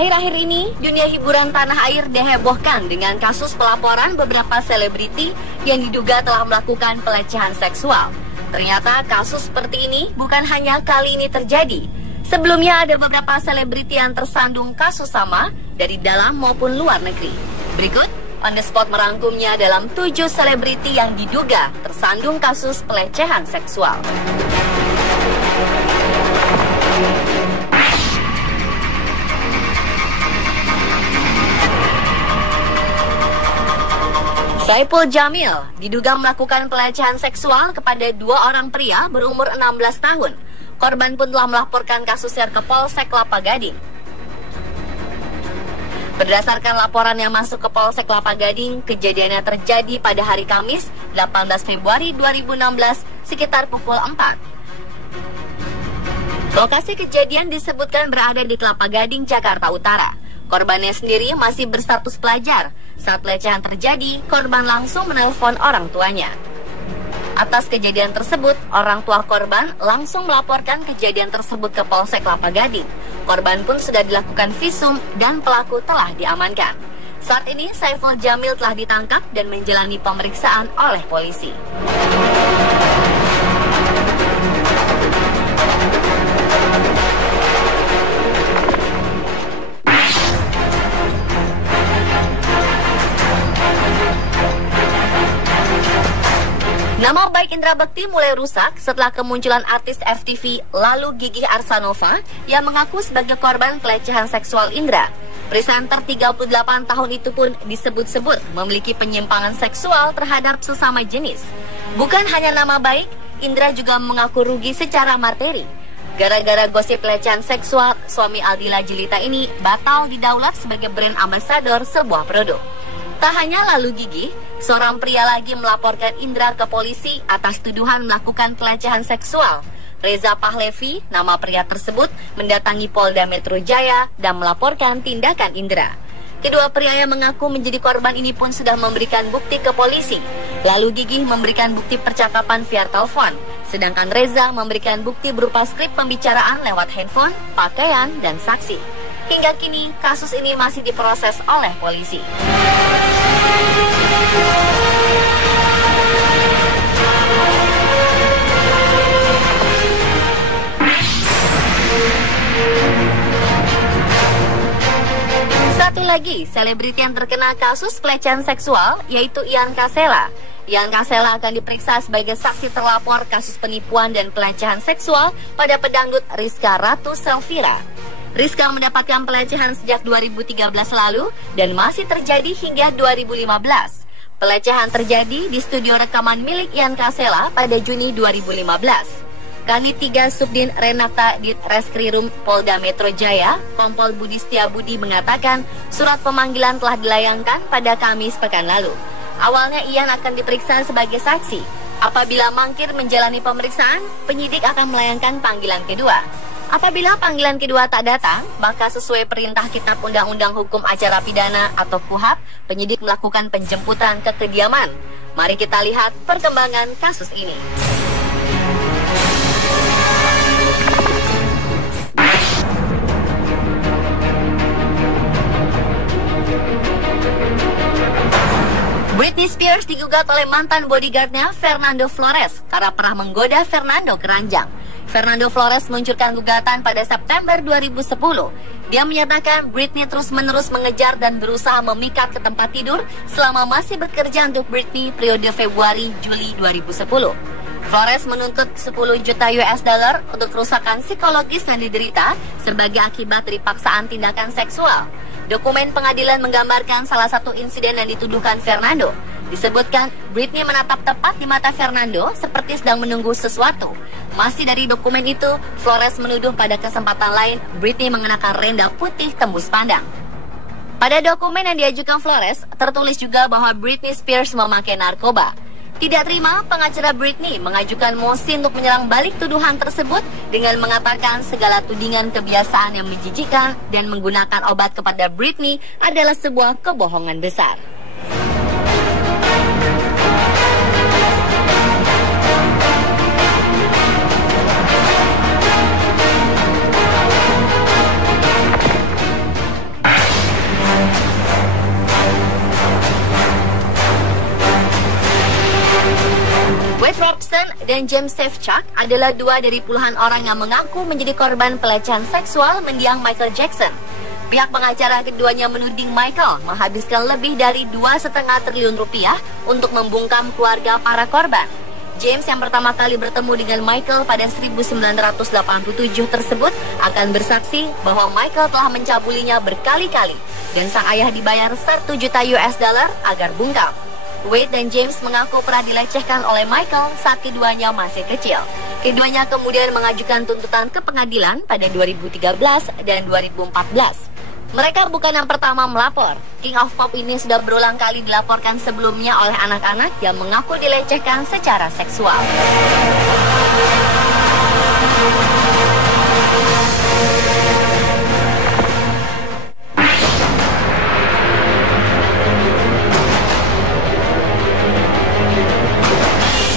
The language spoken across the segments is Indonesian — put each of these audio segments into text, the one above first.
Akhir-akhir ini, dunia hiburan tanah air dihebohkan dengan kasus pelaporan beberapa selebriti yang diduga telah melakukan pelecehan seksual. Ternyata kasus seperti ini bukan hanya kali ini terjadi. Sebelumnya ada beberapa selebriti yang tersandung kasus sama dari dalam maupun luar negeri. Berikut, On The Spot merangkumnya dalam 7 selebriti yang diduga tersandung kasus pelecehan seksual. Saipul Jamil diduga melakukan pelecehan seksual kepada 2 orang pria berumur 16 tahun. Korban pun telah melaporkan kasusnya ke Polsek Kelapa Gading. Berdasarkan laporan yang masuk ke Polsek Kelapa Gading, kejadiannya terjadi pada hari Kamis, 18 Februari 2016, sekitar pukul 4. Lokasi kejadian disebutkan berada di Kelapa Gading, Jakarta Utara. Korbannya sendiri masih berstatus pelajar. Saat pelecehan terjadi, korban langsung menelpon orang tuanya. Atas kejadian tersebut, orang tua korban langsung melaporkan kejadian tersebut ke Polsek Kelapa Gading. Korban pun sudah dilakukan visum dan pelaku telah diamankan. Saat ini, Saipul Jamil telah ditangkap dan menjalani pemeriksaan oleh polisi. Nama baik Indra Bekti mulai rusak setelah kemunculan artis FTV Lalu Gigi Arsanova yang mengaku sebagai korban pelecehan seksual Indra. Presenter 38 tahun itu pun disebut-sebut memiliki penyimpangan seksual terhadap sesama jenis. Bukan hanya nama baik, Indra juga mengaku rugi secara materi. Gara-gara gosip pelecehan seksual, suami Aldila Jelita ini batal didaulat sebagai brand ambassador sebuah produk. Tak hanya Lalu Gigi, seorang pria lagi melaporkan Indra ke polisi atas tuduhan melakukan pelecehan seksual. Reza Pahlevi, nama pria tersebut, mendatangi Polda Metro Jaya dan melaporkan tindakan Indra. Kedua pria yang mengaku menjadi korban ini pun sudah memberikan bukti ke polisi. Lalu Gigi memberikan bukti percakapan via telepon, sedangkan Reza memberikan bukti berupa skrip pembicaraan lewat handphone, pakaian, dan saksi. Hingga kini, kasus ini masih diproses oleh polisi. Satu lagi, selebriti yang terkena kasus pelecehan seksual yaitu Ian Kasela. Ian Kasela akan diperiksa sebagai saksi terlapor kasus penipuan dan pelecehan seksual pada pedangdut Rizka Ratu Selvira. Rizka mendapatkan pelecehan sejak 2013 lalu dan masih terjadi hingga 2015. Pelecehan terjadi di studio rekaman milik Ian Kasela pada Juni 2015. Kanit 3 Subdin Renata di Reskrim Polda Metro Jaya, Kompol Budi Setiabudi mengatakan surat pemanggilan telah dilayangkan pada Kamis pekan lalu. Awalnya Ian akan diperiksa sebagai saksi. Apabila mangkir menjalani pemeriksaan, penyidik akan melayangkan panggilan kedua. Apabila panggilan kedua tak datang, maka sesuai perintah Kitab Undang-Undang Hukum Acara Pidana atau KUHAP, penyidik melakukan penjemputan ke kediaman. Mari kita lihat perkembangan kasus ini. Britney Spears digugat oleh mantan bodyguardnya Fernando Flores karena pernah menggoda Fernando ke ranjang. Fernando Flores meluncurkan gugatan pada September 2010. Dia menyatakan Britney terus-menerus mengejar dan berusaha memikat ke tempat tidur selama masih bekerja untuk Britney periode Februari-Juli 2010. Flores menuntut 10 juta US dollar untuk kerusakan psikologis yang diderita sebagai akibat dari paksaan tindakan seksual. Dokumen pengadilan menggambarkan salah satu insiden yang dituduhkan Fernando. Disebutkan Britney menatap tepat di mata Fernando seperti sedang menunggu sesuatu. Masih dari dokumen itu, Flores menuduh pada kesempatan lain Britney mengenakan renda putih tembus pandang. Pada dokumen yang diajukan Flores, tertulis juga bahwa Britney Spears memakai narkoba. Tidak terima, pengacara Britney mengajukan mosi untuk menyerang balik tuduhan tersebut dengan mengatakan segala tudingan kebiasaan yang menjijikan dan menggunakan obat kepada Britney adalah sebuah kebohongan besar. Dylan dan James Safechuck adalah dua dari puluhan orang yang mengaku menjadi korban pelecehan seksual mendiang Michael Jackson. Pihak pengacara keduanya menuding Michael menghabiskan lebih dari 2,5 triliun rupiah untuk membungkam keluarga para korban. James yang pertama kali bertemu dengan Michael pada 1987 tersebut akan bersaksi bahwa Michael telah mencabulinya berkali-kali dan sang ayah dibayar $1 juta agar bungkam. Wade dan James mengaku pernah dilecehkan oleh Michael saat keduanya masih kecil. Keduanya kemudian mengajukan tuntutan ke pengadilan pada 2013 dan 2014. Mereka bukan yang pertama melapor. King of Pop ini sudah berulang kali dilaporkan sebelumnya oleh anak-anak yang mengaku dilecehkan secara seksual.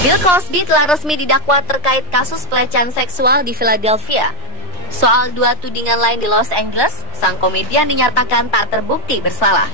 Bill Cosby telah resmi didakwa terkait kasus pelecehan seksual di Philadelphia. Soal dua tudingan lain di Los Angeles, sang komedian dinyatakan tak terbukti bersalah.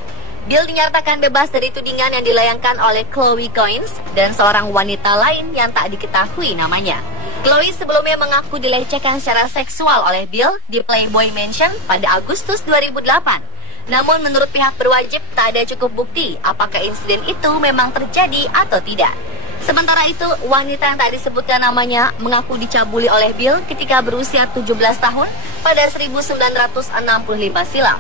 Bill dinyatakan bebas dari tudingan yang dilayangkan oleh Chloe Coins dan seorang wanita lain yang tak diketahui namanya. Chloe sebelumnya mengaku dilecehkan secara seksual oleh Bill di Playboy Mansion pada Agustus 2008. Namun menurut pihak berwajib tak ada cukup bukti apakah insiden itu memang terjadi atau tidak. Sementara itu, wanita yang tak disebutkan namanya mengaku dicabuli oleh Bill ketika berusia 17 tahun pada 1965 silam.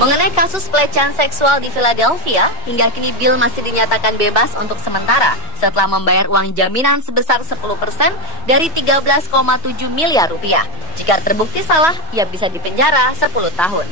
Mengenai kasus pelecehan seksual di Philadelphia, hingga kini Bill masih dinyatakan bebas untuk sementara setelah membayar uang jaminan sebesar 10% dari 13,7 miliar rupiah. Jika terbukti salah, ia bisa dipenjara 10 tahun.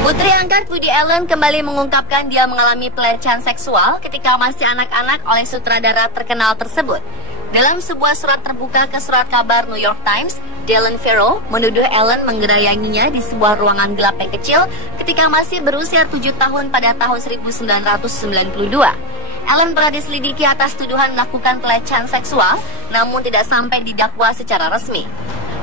Putri angkat Woody Allen kembali mengungkapkan dia mengalami pelecehan seksual ketika masih anak-anak oleh sutradara terkenal tersebut. Dalam sebuah surat terbuka ke surat kabar New York Times, Dylan Farrow menuduh Allen menggerayanginya di sebuah ruangan gelap yang kecil ketika masih berusia 7 tahun pada tahun 1992. Allen pernah diselidiki atas tuduhan melakukan pelecehan seksual, namun tidak sampai didakwa secara resmi.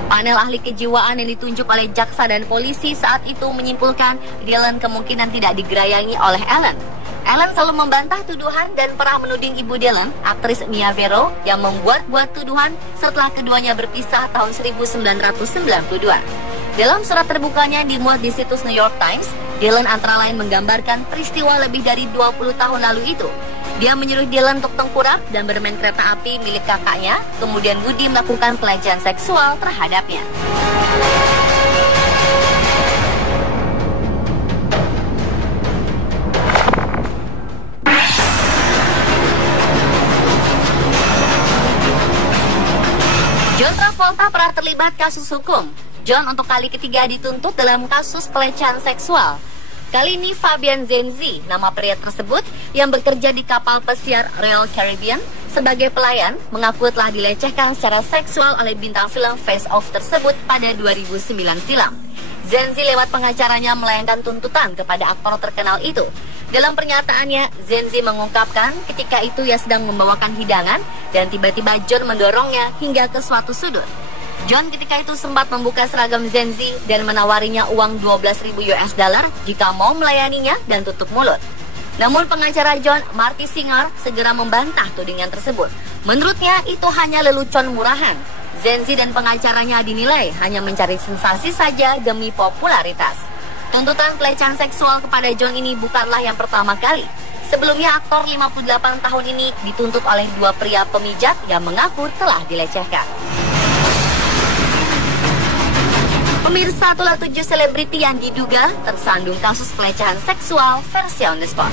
Panel ahli kejiwaan yang ditunjuk oleh jaksa dan polisi saat itu menyimpulkan Dylan kemungkinan tidak digerayangi oleh Allen. Allen selalu membantah tuduhan dan pernah menuding ibu Dylan, aktris Mia Farrow, yang membuat-buat tuduhan setelah keduanya berpisah tahun 1992. Dalam surat terbukanya dimuat di situs New York Times, Dylan antara lain menggambarkan peristiwa lebih dari 20 tahun lalu itu. Dia menyuruh Dylan untuk tengkurap dan bermain kereta api milik kakaknya, kemudian Woody melakukan pelecehan seksual terhadapnya. John Travolta pernah terlibat kasus hukum. John untuk kali ketiga dituntut dalam kasus pelecehan seksual. Kali ini Fabian Zenzi, nama pria tersebut yang bekerja di kapal pesiar Royal Caribbean sebagai pelayan, mengaku telah dilecehkan secara seksual oleh bintang film Face Off tersebut pada 2009 silam. Zenzi lewat pengacaranya melayangkan tuntutan kepada aktor terkenal itu. Dalam pernyataannya, Zenzi mengungkapkan ketika itu ia sedang membawakan hidangan dan tiba-tiba John mendorongnya hingga ke suatu sudut. John ketika itu sempat membuka seragam Zenzi dan menawarinya uang $12.000 jika mau melayaninya dan tutup mulut. Namun pengacara John, Marty Singer, segera membantah tudingan tersebut. Menurutnya itu hanya lelucon murahan. Zenzi dan pengacaranya dinilai hanya mencari sensasi saja demi popularitas. Tuntutan pelecehan seksual kepada John ini bukanlah yang pertama kali. Sebelumnya aktor 58 tahun ini dituntut oleh dua pria pemijat yang mengaku telah dilecehkan. Pemirsa, itulah 7 selebriti yang diduga tersandung kasus pelecehan seksual versi On The Spot.